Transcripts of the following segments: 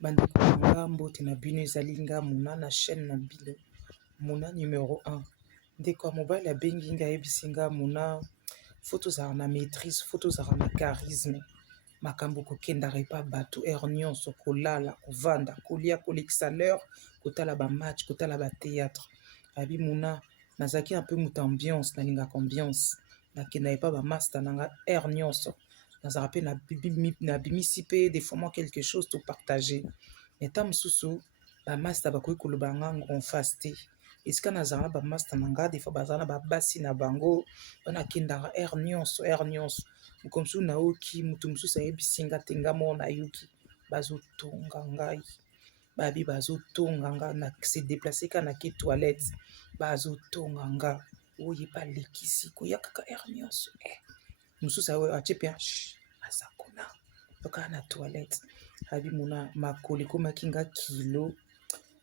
Bandeko na nga mbote na bino ezali nga Muna na chaîne na bino Muna numéro 1. Ndeko ya mobali abengi nga ayebisi nga Muna faut tozala na maîtrise, faut tozala na charisme. Makambo kokendaka epa bato heure nyonso kolala kovanda kolia kolekisa l'heure kotala bamatch kotala bathéâtre. Abi Muna nazalaki un peu moto ambiance nalingaka ambiance nakenda epa bamaster na nga heure nyonso nazala mpe nabimisi mpe des fois moi quelque chose to partager. Eta mosusu bamaster bakoki koloba nga en face te esika nazala na bamaster na nga des fois bazala na babasi na bango banakendaka heure nyonso mokomsusu nayoki moto mosusu ayebisi nga te nga moko nayoki bazotonga ngai babi bazotonga nga na se déplacer ka na ki toilette bazotonga nga oye balekisi koya kaka heure nyonso mosusu atie mpe aza kuna yoka na toilette. Abi Muna makolo ekomaki nga kilo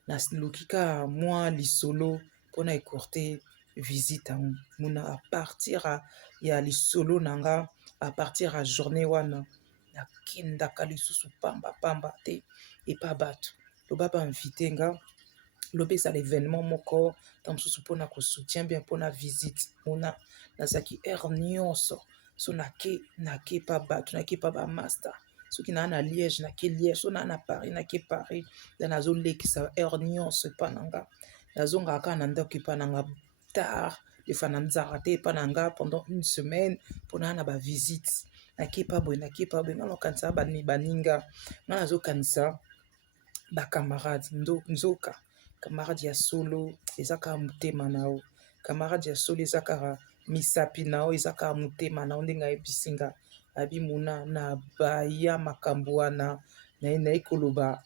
naluki ka mwa lisolo mpona écourter visite yango. Muna a partir ya lisolo na nga a partir ya journée wana nakendaka lisusu pamba te epa bato loba bainvite nga loba ezala événement moko ta mosusu mpona kosoutien bien mpona visite. Muna nazalaki heure nyonso so nake epa bato nake epa bamaster soki naa na Liège nake Liège so naa na Paris nake Paris nde nazolekisa heure nyonso epa na nga nazongaka kaka na ndako epa na nga tard defa na nzaka te epa na nga pendant une semaine mpona na bavisite nake epa boye nga nazokanisa baninga nga nazokanisa bacamarade nzoka camarade ya solo eza kaka motema na yo camarade ya solo eza kaka misapi na yo eza kaka motema na yo ndenge ayebisi nga. Abi Muna na baya makambo wana naye koloba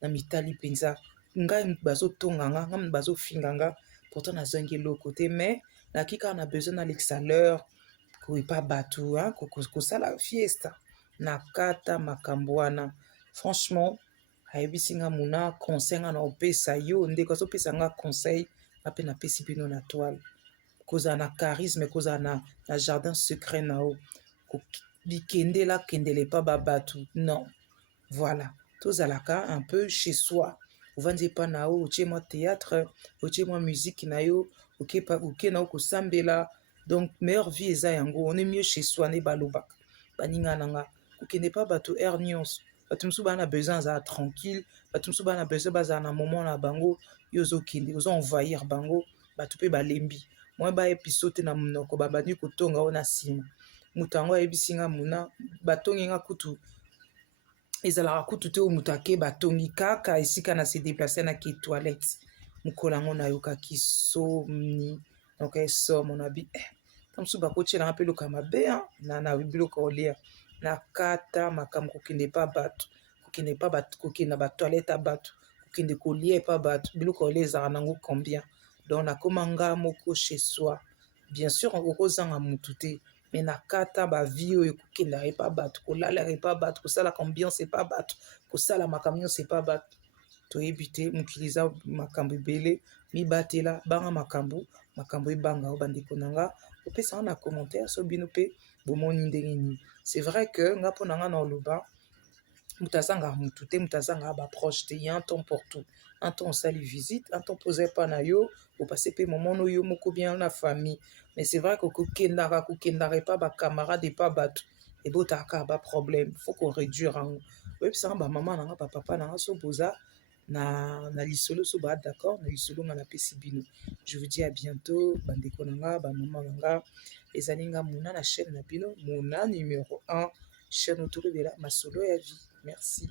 na mitali mpenza ngai bazotonga nga bazofinga nga pourtant nazangi eloko te mais naki kaka na besoin nalekisa l'heure koepa bato kosala fiesta na kata makambo wana. Franchement ayebisi nga Muna conseil nga na opesa yo ndeko azopesa nga conseil ape napesi bino na toile kozala na charisme kozala na jardin secret na yo bikendela kendele epa babato non voilà tozalaka un peu chez soi ovandi epa na yo otie mwa théâtre otie mwa musique na yo oke na yo kosambela donc meilleure vie eza yango on est mieux chez soi nde balobaka baninga na nga kokende epa bato heure nyonso bato mosusu bana besoin azala tranquille bato mosusu bana besoin bazala na moment na bango yo ozokende ozo envahir bango bato mpe balembi mwa bayebiso te na monoko babandi kotonga oyo na nsima moto yango ayebisi nga Muna batongi nga kutu ezalaka kutu te oyo moto ake batongi kaka esika na se déplacer na ki toilette mokolo yango nayokaki somi donc esomo na bi ta mosusu bakotielanga mpe loka mabe na biloko olia na kata makambo kokende epa bato kokende na batoilette ya bato kokende kolia epa bato biloko olia ezalaka nango combien donc nakoma nga moko chez soi bien sûr okozanga motu te mais na kata bavie oyo kokendaka epa bato kolalaka epa bato kosalaka ambiance epa bato kosala makambo nyonso epa bato toyebi te mokili eza makambo ebele mibatela banga makambo ebanga o bandeko na nga opesanga na commentaire so bino mpe bomoni ndenge nini. C'est vrai que nga mpo na nga na oloba moto azangaka motu te moto azangaka baproche te ya un temps pour tout un temps osali visite un temps poza epa na yo opase mpe moment no yo moko bien na famille mais c'est vrai que kokendaka epa bacamarade epa bato ebotaka kaka baproblème faut koréduire yango oyebisanga bamama na nga bapapa na nga so boza na lisolo so baa d'accord na lisolo nga napesi bino. Je vous dis à bientôt bandeko na nga bamama na nga ezali nga Muna na chaîne na bino Muna numéro 1 chaîne autour de la masolo ya vie. Merci.